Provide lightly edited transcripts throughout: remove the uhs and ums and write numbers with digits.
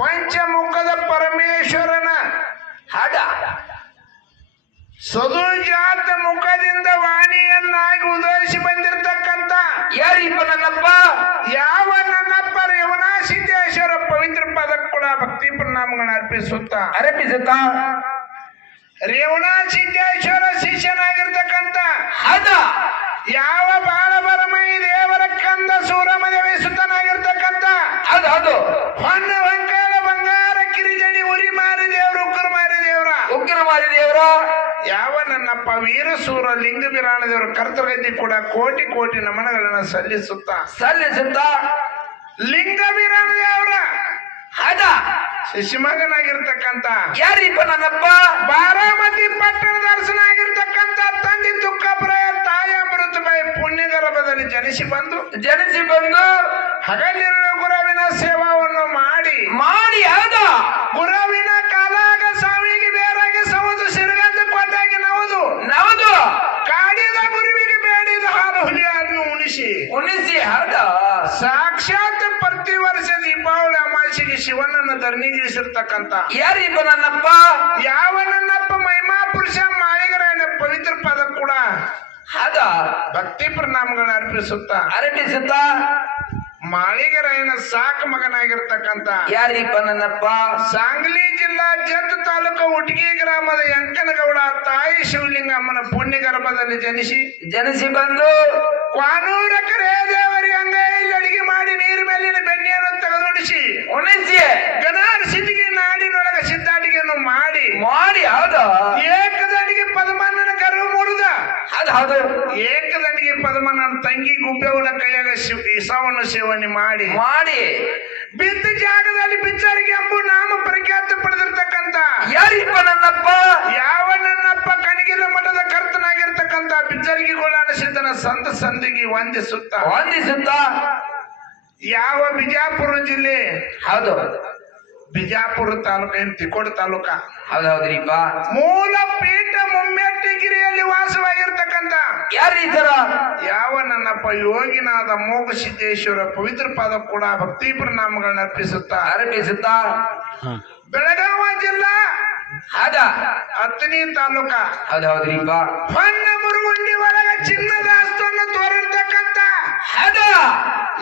ಪಂಚಮುಖದ ಪರಮೇಶ್ವರನ ಹಾಡ ಸದುಜಾತ ಮುಖದಿಂದ ವಾಣಿಯನ್ನಾಗಿ ಉದಯಿಸಿ ಬಂದಿರತಕ್ಕಂತ ಯಾರಿಪ್ಪ ನನ್ನಪ್ಪ? ಯಾವ ನನ್ನಪ್ಪ ರೇವಣಸಿದ್ದೇಶ್ವರ ಪವಿತ್ರ ಪದಕ್ಕೆ ಕೂಡ ಭಕ್ತಿ ಪ್ರಣಾಮಗಳನ್ನ ಅರ್ಪಿಸುತ್ತ ರೇವಣಸಿದ್ದೇಶ್ವರ ಶಿಷ್ಯನಾಗಿರ್ತಕ್ಕಂತ ಹಾಡ ಯಾವ ಬಾಳಬರಮೈ ದೇವರ ಕಂದ ಸೂರಮದೇವಿ ಸುತ್ತನಾಗಿರ್ತಕ್ಕಂತ ಅದು ಹೊನ್ನ ವಂಕಾಳ ಬಂಗಾರ ಕಿರಿಜಡಿ ಉರಿ ಮಾರಿ ದೇವರು ಉಗ್ರ ಮಾರಿ ದೇವರ ಯಾವ ನನ್ನಪ್ಪ ವೀರಸೂರ ಲಿಂಗ ಬಿರಾಣ ದೇವರ ಕರ್ತೃಗತಿ ಕೂಡ ಕೋಟಿ ಕೋಟಿ ನಮನಗಳನ್ನ ಸಲ್ಲಿಸುತ್ತ ಲಿಂಗ ಬಿರಾಣ ದೇವರ ಹಾಡ ಶಿಶುಮಗನಾಗಿರ್ತಕ್ಕಂತ ಯಾರಿಪ್ಪ ನನ್ನಪ್ಪ? ಬಾರಾಮತಿ ಪಟ್ಟಣ ದರ್ಶನಾಗಿರ್ತಕ್ಕಂತ ತಂದೆ ತುಕ್ಕಪ್ರಾಯ ತಾಯ ಅಮೃತಬಾಯಿ ಪುಣ್ಯ ಗರ್ಭದಲ್ಲಿ ಜನಿಸಿ ಬಂದು ಹಗಲಿರುಳು ಗುರುವಿನ ಸೇವಾವನ್ನು ಮಾಡಿ ಯಾವ್ದ ಗುರುವಿನ ಕಾಲಾಗ ಸಾವಿಗೆ ಬೇರಾಗಿ ಸೌದು ಸಿರುಗಂತ ಕೊಟ್ಟಾಗಿ ನವದು ಕಾಡಿದ ಗುರುವಿಗೆ ಬೇಡಿದ ಹಾಲು ಹುಲಿಯನ್ನು ಉಣಿಸಿ ಹಾಡ ಸಾಕ್ಷಾತ್ ಪ್ರತಿ ವರ್ಷ ದೀಪಾವಳಿ ಅಮಾವಾಸ್ಯೆಗೆ ಶಿವನನ್ನ ಧರಣಿಗಿಳಿಸಿರ್ತಕ್ಕಂತ ಯಾರಿಪ್ಪ ನನ್ನಪ್ಪ? ಯಾವ ನನ್ನಪ್ಪ ಮಹಿಮಾ ಪುರುಷ ಮಾಳಿಗರಾಯನ ಪವಿತ್ರ ಪದ ಕೂಡ ಹಾಡ ಭಕ್ತಿ ಪ್ರಣಾಮಗಳನ್ನ ಅರ್ಪಿಸುತ್ತ ಮಾಳಿಗರಾಯನ ಸಾಕ ಮಗನಾಗಿರ್ತಕ್ಕಂತ ಯಾರಿಪ್ಪ ನನ್ನಪ್ಪ? ಸಾಂಗ್ಲಿ ಜಿಲ್ಲಾ ಜತ್ ತಾಲೂಕು ಉಟಗಿ ಗ್ರಾಮದ ಯಂಕನಗೌಡ ತಾಯಿ ಶಿವಲಿಂಗಮ್ಮನ ಪುಣ್ಯ ಗರ್ಭದಲ್ಲಿ ಜನಿಸಿ ಬಂದು ಕ್ವಾನೂರ ಕರೆ ದೇವರಿ ಅಂಗೈಯಲ್ಲಿ ಅಡಿಗೆ ಮಾಡಿ ನೀರು ಮೇಲಿನ ಬೆಣ್ಣೆಯನ್ನು ತೆಗೆದುಣಿಸಿ ಉಣಿಸಿ ಗನಾರ ಸಿದ್ಧಿಗೆ ನಾಡಿನೊಳಗ ಸಿದ್ಧಾಟಿಗೆಯನ್ನು ಮಾಡಿ ಯಾವ್ದ ಏಕದಂಡಿಗೆ ಪದಮನ್ನನ ಕರು ಮುರಿದ ಹೌದು ಏಕದಂಡಿಗೆ ಪದಮನ್ನನ ತಂಗಿ ಗುಬ್ಬೆವನ ಕೈಯಾಗ ಇಸವನ್ನು ಸೇವನೆ ಮಾಡಿ ಬಿದ್ದ ಜಾಗದಲ್ಲಿ ಬಿಚ್ಚರಿಗೆ ಎಂಬ ನಾಮ ಪ್ರಖ್ಯಾತ ಪಡೆದಿರ್ತಕ್ಕಂತ ಯಾರಿಪ್ಪ ನನ್ನಪ್ಪ? ಯಾವ ನನ್ನಪ್ಪ ಕಣಗಿಲ ಮಠದ ಕರ್ತನಾಗಿರ್ತಕ್ಕಂತ ಬಿಚ್ಚರಿಗೆ ಗೋಳಾಣ ಸಿದ್ಧನ ಸಂತ ಸಂದಿಗೆ ವಂದಿಸುತ್ತ ಯಾವ ಬಿಜಾಪುರ ಜಿಲ್ಲೆ ಹೌದು ಬಿಜಾಪುರ ತಾಲೂಕ ತಿಕೋಟ ತಾಲೂಕ ಹೌದ್ರಿಪ್ಪ ಮೂಲ ಪೀಠ ಮುಮ್ಮೆಟ್ಟಿಗಿರಿಯಲ್ಲಿ ವಾಸವಾಗಿರ್ತಕ್ಕಂತ ಯಾರೀತರ ಯಾವ ನನ್ನಪ್ಪ ಯೋಗಿನಾದ ಮೋಗ ಸಿದ್ದೇಶ್ವರ ಪವಿತ್ರ ಪಾದ ಕೂಡ ಭಕ್ತಿ ಪ್ರಣಾಮಗಳನ್ನ ಅರ್ಪಿಸುತ್ತ ಬೆಳಗಾವ ಜಿಲ್ಲಾ ಹತ್ತನೇ ತಾಲೂಕ ಹೌದ್ರಿಪ್ಪ ಹೊನ್ನ ಮುರುಗುಂಡಿ ಒಳಗ ಚಿನ್ನದ ಹಸ್ತವನ್ನು ತೋರಿರ್ತಕ್ಕಂತ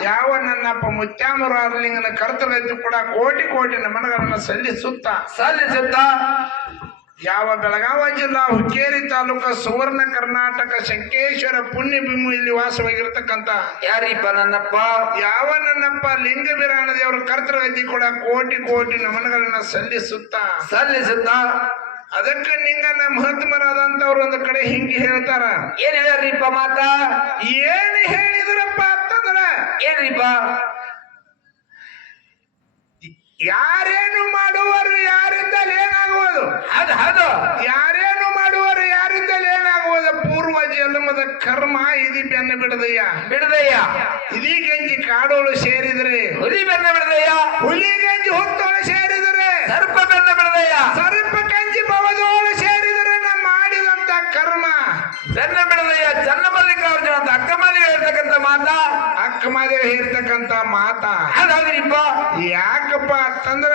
ಯಾವ ನನ್ನಪ್ಪ ಮುತ್ಯಾಮರಾಜಲಿಂಗನ ಕರ್ತವ್ಯ ಕೂಡ ಕೋಟಿ ಕೋಟಿ ನಮನಗಳನ್ನ ಸಲ್ಲಿಸುತ್ತ ಯಾವ ಬೆಳಗಾವ ಜಿಲ್ಲಾ ಹುಕ್ಕೇರಿ ತಾಲೂಕ ಸುವರ್ಣ ಕರ್ನಾಟಕ ಶಂಕೇಶ್ವರ ಪುಣ್ಯ ಭೂಮಿ ಇಲ್ಲಿ ವಾಸವಾಗಿರ್ತಕ್ಕಂತ ಯಾರಿಪ್ಪ ನನ್ನಪ್ಪ? ಯಾವ ನನ್ನಪ್ಪ ಲಿಂಗ ಬಿರಾಣ ದೇವರ ಕರ್ತವ್ಯ ಕೂಡ ಕೋಟಿ ಕೋಟಿ ನಮನಗಳನ್ನ ಸಲ್ಲಿಸುತ್ತ ಅದಕ್ಕೆ ನಿಂಗನ ಮಹಾತ್ಮರಾದಂತವ್ರು ಒಂದು ಕಡೆ ಹಿಂಗೆ ಹೇಳ್ತಾರ. ಏನ್ ಹೇಳ್ಯಾರ್ರಿಪ್ಪ ಮಾತ? ಏನ್ ಹೇಳಿದ್ರಪ್ಪ ಅಂತಂದ್ರ ಏನ್ರಿಪ್ಪ? ಯಾರೇನು ಮಾಡುವರು ಯಾರಿಂದಲೇ ಏನಾಗುವುದು? ಯಾರೇನು ಮಾಡುವರು ಯಾರಿಂದಲೇ ಏನಾಗುವುದು? ಪೂರ್ವ ಜನ್ಮದ ಕರ್ಮ ಇದಿ ಬೆನ್ನ ಬಿಡದಯ್ಯ ಇದೀ ಗಂಜಿ ಕಾಡೋಳು ಸೇರಿದ್ರೆ ಹುಲಿ ಬೆನ್ನ ಬಿಡದಯ್ಯ, ಹುಲಿ ಗಂಜಿ ಹೊತ್ತೋಳು ಸೇರಿದರೆ ಸರ್ಪ ಬೆನ್ನ ಬಿಡದಯ್ಯ, ಸರ್ಪ ಗಂಜಿ ಬವದೋಳು ಸೇರಿದರೆ ನಾ ಮಾಡಿದಂತ ಕರ್ಮ ಬೆನ್ನ ಬಿಡದಯ್ಯ. ಚನ್ನಮಲ್ಲಿಕಾರ್ಜುನ ಅಂತ ಅಕ್ಕಮಾದೇವಿ ಹೇಳ್ತಕ್ಕಂಥ ಮಾತ ಹೌದ್ರಿಪ್ಪ. ಯಾಕಪ್ಪ ಅಂತಂದ್ರ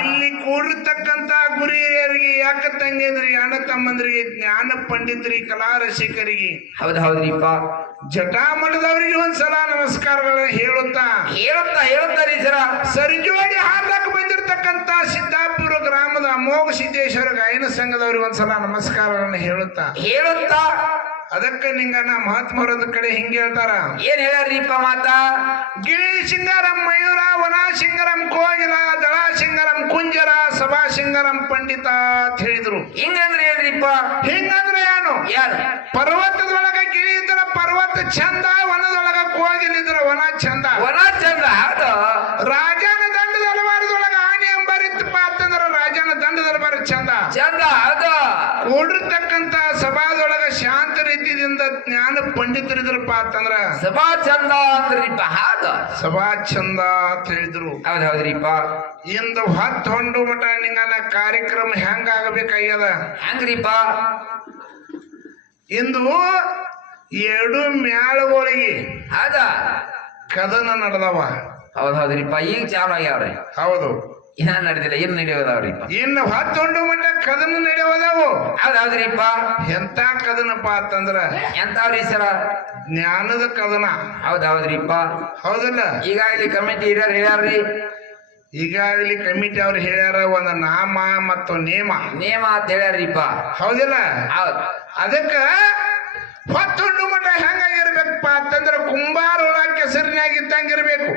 ಇಲ್ಲಿ ಕೂಡಿರ್ತಕ್ಕಂತ ಗುರಿಯರಿಗೆ ಯಾಕ ತಂಗಿದ್ರಿ ಅಣ್ಣ ತಮ್ಮಂದ್ರಿಗೆ ಜ್ಞಾನ ಪಂಡಿತರಿಗೆ ಕಲಾ ರಸಿಕರಿಗೆ ಹೌದ್ರಿಪ್ಪ ಜಟಾಮಠದವರಿಗೆ ಒಂದ್ಸಲ ನಮಸ್ಕಾರಗಳನ್ನ ಹೇಳುತ್ತಾರೆ ಸರ. ಸರಿಜೋಡಿ ಹಾಡ್ಲಕ್ ಬಂದಿರತಕ್ಕಂತ ಸಿದ್ದಾಪುರ ಗ್ರಾಮದ ಅಮೋಘ ಸಿದ್ದೇಶ್ವರ ಗಾಯನ ಸಂಘದವ್ರಿಗೆ ಒಂದ್ಸಲ ನಮಸ್ಕಾರಗಳನ್ನ ಹೇಳುತ್ತಾ ಅದಕ್ಕೆ ನಿಂಗನ ಮಹಾತ್ಮರದ ಕಡೆ ಹಿಂಗೆ ಹೇಳ್ತಾರ. ಏನ್ ಹೇಳ್ಯಾರ್ರಿಪ್ಪ ಮಾತ? ಗಿಳಿ ಸಿಂಗರಂ ಮಯೂರ, ವನ ಸಿಂಗರಂ ಕೋಗಿಲ, ದಳ ಸಿಂಗರಂ ಕುಂಜರ, ಸಭಾ ಸಿಂಗರಂ ಪಂಡಿತ ಅಂತ ಹೇಳಿದ್ರು. ಹಿಂಗಂದ್ರೆ ಏನ್ರಿಪ್ಪ? ಹಿಂಗಂದ್ರೆ ಏನು? ಪರ್ವತದೊಳಗ ಗಿಳಿ ಇದ್ರ ಪರ್ವತ ಚಂದ, ವನದೊಳಗ ಕೋಗಿಲಿದ್ರ ವನ ಚಂದ. ರಾಜನ ದಂಡ ದಲವಾರದೊಳಗ ಆನೆ ಎಂಬರಿತ್ತಪ್ಪ ಅಂತಂದ್ರ ರಾಜನ ದಂಡ ದಲವಾರ ಚಂದ. ಕೂಡಿರ್ತಕ್ಕಂತ ಸಭಾದೊಳಗ ಶಾಂತ ರೀತಿಯಿಂದ ಜ್ಞಾನ ಪಂಡಿತರಿದ್ರಪ್ಪ ಅಂತಂದ್ರ ಸಭಾ ಚಂದ ಅಂದ್ರಿಪ್ಪ. ಸಭಾ ಚಂದ ಅಂತ ಹೇಳಿದ್ರು. ಹೌದ್ರಿಪ್ಪ. ಇಂದು 10 ಹೊಂಡು ಮಠ ನಿಂಗನ ಕಾರ್ಯಕ್ರಮ ಹೆಂಗ ಆಗಬೇಕಾಗ್ಯದ? ಹೆಂಗ್ರಿಪ್ಪ? ಇಂದು 2 ಮ್ಯಾಳಗಳಿಗೆ ಕದನ ನಡೆದವ. ಹೌದ್ ಹೌದ್ರಿಪ್ಪ ಈಗ ಚಾಲು ಆಗ್ಯಾವ್ರಿ ಹೌದು ಏನ್ ನಡೆದಿಲ್ಲ ಏನ್ ನಡೆಯೋದಾವ್ರಿಪ್ಪ ಇನ್ನು ಹೊತ್ತೊಂಡು ಮಟ್ಟ ಕದನ ನಡೆಯೋದಾವು ಹೌದ್ ಹೌದ್ರಿಪ್ಪ ಎಂತ ಕದನಪ್ಪ ಅಂತಂದ್ರ ಎಂತಾವ್ರಿ ಸರ ಜ್ಞಾನದ ಕದನ. ಹೌದ್ ಹೌದ್ರಿಪ್ಪ ಹೌದಲ್ಲ? ಈಗಾಗಲೇ ಕಮಿಟಿ ಹಿರಿಯರ್ ಹೇಳ್ಯಾರ್ರಿ ಈಗಾಗಲೇ ಕಮಿಟಿ ಅವ್ರು ಹೇಳ್ಯಾರ ಒಂದು ನಾಮ ಮತ್ತು ನೇಮ ಅಂತ ಹೇಳ್ಯಾರ್ರಿಪ್ಪ. ಹೌದಿಲ್ಲ? ಹೌದ್ ಅದಕ್ಕ ಹೊತ್ತೊಂಡು ಮಠ ಹೆಂಗಾಗಿರ್ಬೇಕಪ್ಪ ಅಂತಂದ್ರ ಕುಂಬಾರೋಳ ಕೆಸರಿನಾಗಿದ್ದಂಗಿರ್ಬೇಕು.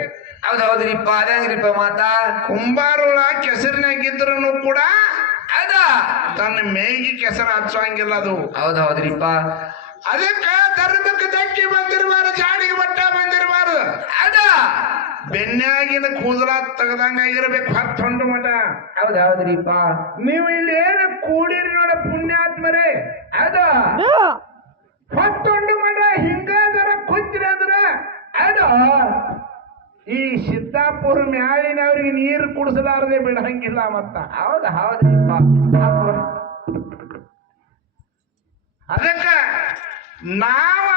ಹೌದ್ ಹೌದ್ರಿಪ್ಪ ಅದಂಗ್ರಿಪ್ಪ ಮಾತಾ ಕುಂಬಾರೋಳ ಕೆಸರಿನಾಗಿದ್ರು ಕೂಡ ಅದ ತನ್ನ ಮೇಗಿ ಕೆಸರು ಹಚ್ಚುವಂಗಿಲ್ಲ ಅದು. ಹೌದ್ ಹೌದ್ರಿಪ್ಪ ಅದಕ್ಕ ಧರ್ಮಕ್ಕೆ ಧಕ್ಕಿ ಬಂದಿರಬಾರ್ದು, ಜಾಡಿಗೆ ಬಟ್ಟ ಬಂದಿರಬಾರ್ದು, ಅದ ಬೆನ್ಯಾಗಿನ ಕೂದಲ ತೆಗದಂಗಾಗಿರ್ಬೇಕು ಹೊತ್ತೊಂಡು ಮಠ. ಹೌದ್ ಹೌದ್ರಿಪ್ಪ ನೀವು ಇಲ್ಲಿ ಏನು ಕೂಡಿರಿ ನೋಡ ಪುಣ್ಯಾತ್ಮರೇ, ಅದ ಹೊತ್ತೊಂಡು ಮಠ ಹಿಂಗಾದರ ಕೂತಿರಿ ಅಂದ್ರ ಅದ ಈ ಸಿದ್ದಾಪುರ ಮ್ಯಾಲಿನವ್ರಿಗೆ ನೀರು ಕುಡಿಸಲಾರದೆ ಬಿಡಂಗಿಲ್ಲ ಮತ್ತ. ಹೌದ್ ಹೌದ್ರಿಪ್ಪ ಅದಕ್ಕ ನಾವ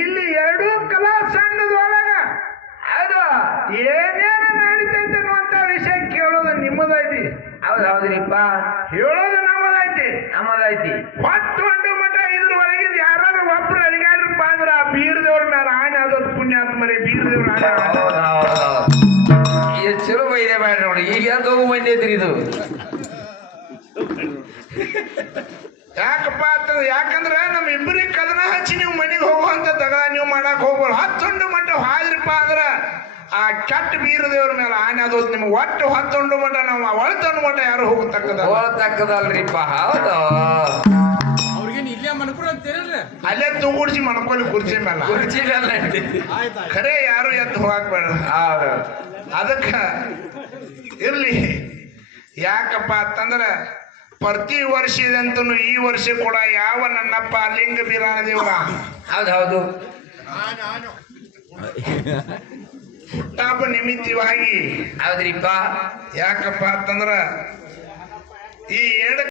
ಇಲ್ಲಿ ಎರಡೂ ಕಲಾ ಸಂಘದೊಳಗ ಅದ ಏನೇನು ನಡೀತೈತೆ ಅನ್ನುವಂತ ವಿಷಯ ಕೇಳೋದು ನಿಮ್ಮದೈತಿ, ಹೌದ್ ಹೌದ್ರಿಪ್ಪ ಹೇಳೋದು ನಮ್ಮದೈತಿ. ನಮ್ಮದೈತಿ ಹೊತ್ತೊಂಡು ಮಠ ಇದ್ರೊಳಗೆ ಯಾರು ಒಬ್ರು ಅಡಿಗಾರಪ್ಪ ಅಂದ್ರ ಆ ಬೀರದೇವ್ರ ಮೇಲೆ ಆನೆ ಆದೋದು ಪುಣ್ಯಾತ್ಮರೇ, ಬೀರದೇವ್ರ ಆನೆ ಹೌದ್ ಹೌದ್ ಇದು ಚಲೋ ಇದೆ ಬೇಡ ನೋಡಿ ಈಗ ಎಂತ ಹೋಗು ಬಂದೈತ್ರಿ ಇದು. ಯಾಕಪ್ಪ ಅಂತಂದ್ರೆ ಯಾಕಂದ್ರ ನಮ್ಮ ಇಬ್ಬರಿಗೆ ಕದನ ಹಚ್ಚಿ ನೀವು ಮನೆಗೆ ಹೋಗುವಂತ ತಗ ನೀವು ಮಾಡಕ್ ಹೋಗ್ಬೋದು. ಹೊತ್ತೊಂಡು ಮಠ ಹಾದ್ರಿಪ್ಪ ಅಂದ್ರ ಆ ಕೆಟ್ಟ ಬೀರದೇವ್ರ ಮೇಲೆ ಆನೆ ಆದೋದು ನಿಮ್ಗೆ ಒಟ್ಟು ಹೊತ್ತೊಂಡು ಮಠ ನಾವು ಒಳತೊಂಡು ಮಠ ಯಾರು ಹೋಗತಕ್ಕದ ಹೋಗತಕ್ಕದಲ್ರಿಪ್ಪ. ಹೌದು ಅಲ್ಲೇ ತೂಗುಡ್ಸಿ ಮಣ್ಕೊಲಿ ಕುರ್ಚಿ ಮೇಲೆ ಕುರ್ಚಿ ಮೇಲೆ ಖರೆ ಯಾರು ಎದ್ದು ಹೋಗಾಕ್ಬೇಡ. ಅದಕ್ಕ ಇರ್ಲಿ. ಯಾಕಪ್ಪ ಅಂತಂದ್ರ ಪ್ರತಿ ವರ್ಷದಂತೂ ಈ ವರ್ಷ ಕೂಡ ಯಾವ ನನ್ನಪ್ಪ ಲಿಂಗ ಬೀರಾನ ದೇವ್ರ ಹೌದ್ ಹೌದು ಹುಟ್ಟಾಪ ನಿಮಿತ್ತವಾಗಿ ಹೌದ್ರಿಪ್ಪ. ಯಾಕಪ್ಪ ಅಂತಂದ್ರ ಈ